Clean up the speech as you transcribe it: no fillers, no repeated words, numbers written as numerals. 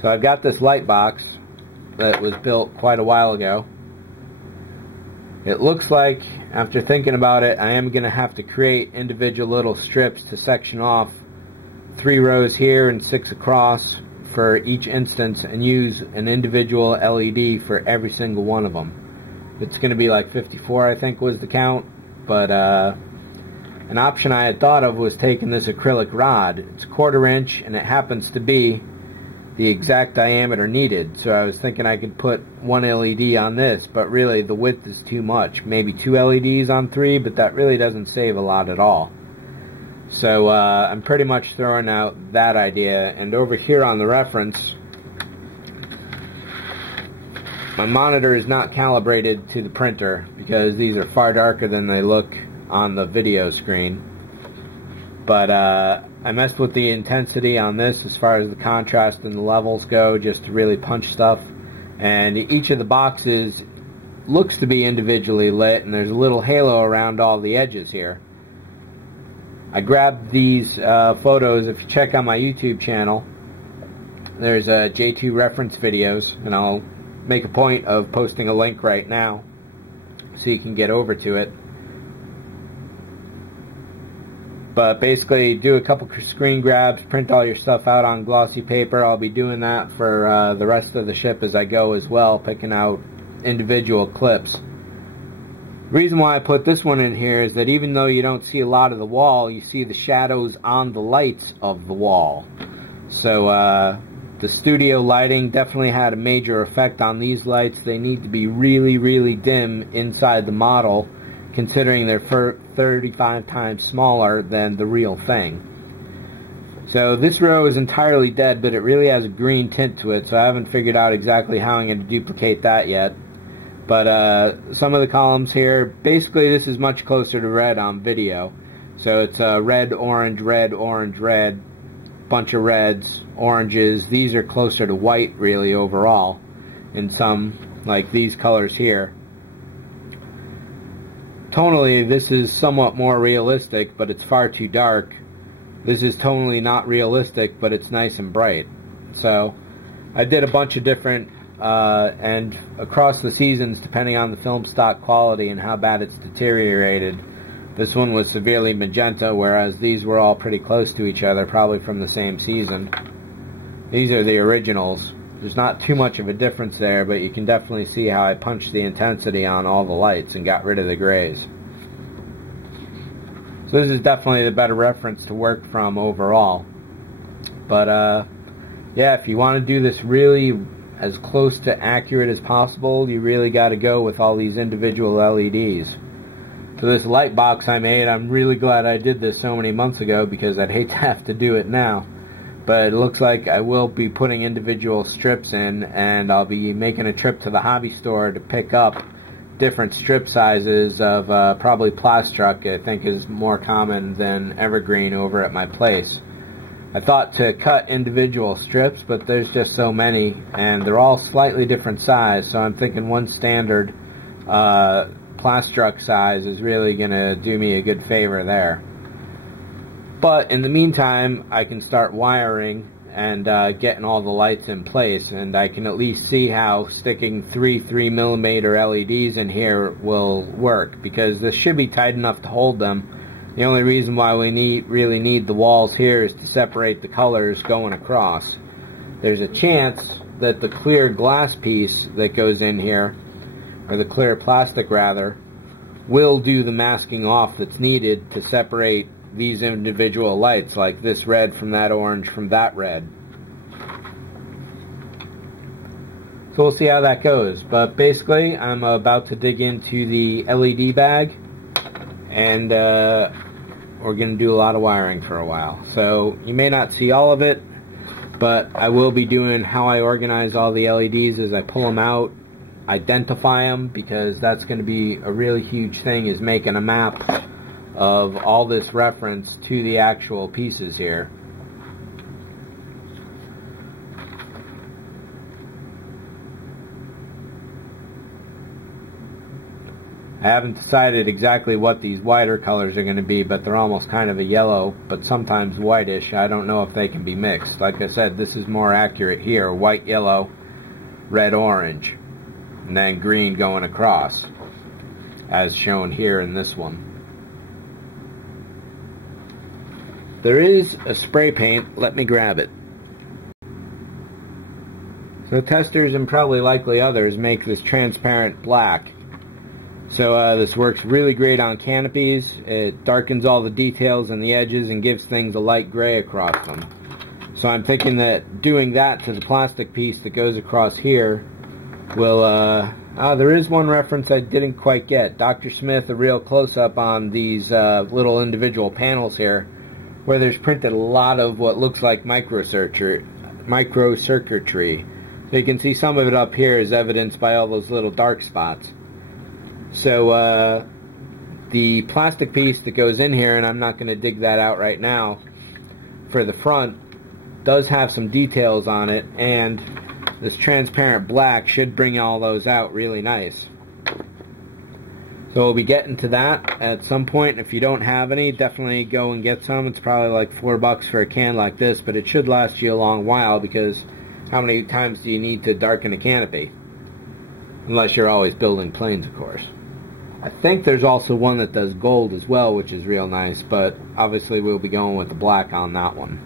So I've got this light box that was built quite a while ago. It looks like, after thinking about it, I am going to have to create individual little strips to section off 3 rows here and 6 across for each instance, and use an individual LED for every single one of them. It's going to be like 54, I think was the count, but an option I had thought of was taking this acrylic rod. It's 1/4 inch and it happens to be the exact diameter needed, so I was thinking I could put 1 LED on this, but really the width is too much. Maybe 2 LEDs on 3, but that really doesn't save a lot at all. So I'm pretty much throwing out that idea. And over here on the reference, my monitor is not calibrated to the printer because these are far darker than they look on the video screen. But I messed with the intensity on this as far as the contrast and the levels go, just to really punch stuff. And each of the boxes looks to be individually lit, and there's a little halo around all the edges here. I grabbed these photos. If you check on my YouTube channel, there's J2 reference videos, and I'll make a point of posting a link right now so you can get over to it. But basically, do a couple screen grabs, print all your stuff out on glossy paper. I'll be doing that for the rest of the ship as I go as well, picking out individual clips. The reason why I put this one in here is that even though you don't see a lot of the wall, you see the shadows on the lights of the wall. So the studio lighting definitely had a major effect on these lights. They need to be really, really dim inside the model, considering they're 35 times smaller than the real thing. So this row is entirely dead, but it really has a green tint to it, so I haven't figured out exactly how I'm going to duplicate that yet. But some of the columns here, basically this is much closer to red on video. So it's red, orange, red, orange, red, bunch of reds, oranges. These are closer to white really overall, in some, like these colors here. Tonally, this is somewhat more realistic, but it's far too dark. This is tonally not realistic, but it's nice and bright. So I did a bunch of different, and across the seasons, depending on the film stock quality and how bad it's deteriorated, this one was severely magenta, whereas these were all pretty close to each other, probably from the same season. These are the originals. There's not too much of a difference there, but you can definitely see how I punched the intensity on all the lights and got rid of the grays. So this is definitely the better reference to work from overall. But yeah, if you want to do this really as close to accurate as possible, you really got to go with all these individual LEDs. So this light box I made, I'm really glad I did this so many months ago, because I'd hate to have to do it now. But it looks like I will be putting individual strips in, and I'll be making a trip to the hobby store to pick up different strip sizes of probably Plastruck. I think is more common than evergreen over at my place. I thought to cut individual strips, but there's just so many, and they're all slightly different size, so I'm thinking one standard Plastruck size is really going to do me a good favor there. But in the meantime, I can start wiring and getting all the lights in place, and I can at least see how sticking 3mm LEDs in here will work, because this should be tight enough to hold them. The only reason why we really need the walls here is to separate the colors going across. There's a chance that the clear glass piece that goes in here, or the clear plastic rather, will do the masking off that's needed to separate these individual lights, like this red from that orange from that red. So we'll see how that goes. But basically, I'm about to dig into the LED bag, and we're going to do a lot of wiring for a while. So you may not see all of it, but I will be doing how I organize all the LEDs as I pull them out, identify them, because that's going to be a really huge thing, is making a map of all this reference to the actual pieces here. I haven't decided exactly what these whiter colors are going to be, but they're almost kind of a yellow, but sometimes whitish. I don't know if they can be mixed. Like I said, this is more accurate here. White, yellow, red, orange, and then green going across, as shown here in this one. There is a spray paint. Let me grab it. So testers and probably likely others make this transparent black. So this works really great on canopies. It darkens all the details and the edges and gives things a light gray across them. So I'm thinking that doing that to the plastic piece that goes across here will, there is one reference I didn't quite get. Dr. Smith, a real close-up on these little individual panels here, where there's printed a lot of what looks like microcircuitry. So you can see some of it up here is evidenced by all those little dark spots. So the plastic piece that goes in here, and I'm not going to dig that out right now, for the front, does have some details on it, and this transparent black should bring all those out really nice. So we'll be getting to that at some point. If you don't have any, definitely go and get some. It's probably like $4 for a can like this, but it should last you a long while, because how many times do you need to darken a canopy? Unless you're always building planes, of course. I think there's also one that does gold as well, which is real nice, but obviously we'll be going with the black on that one.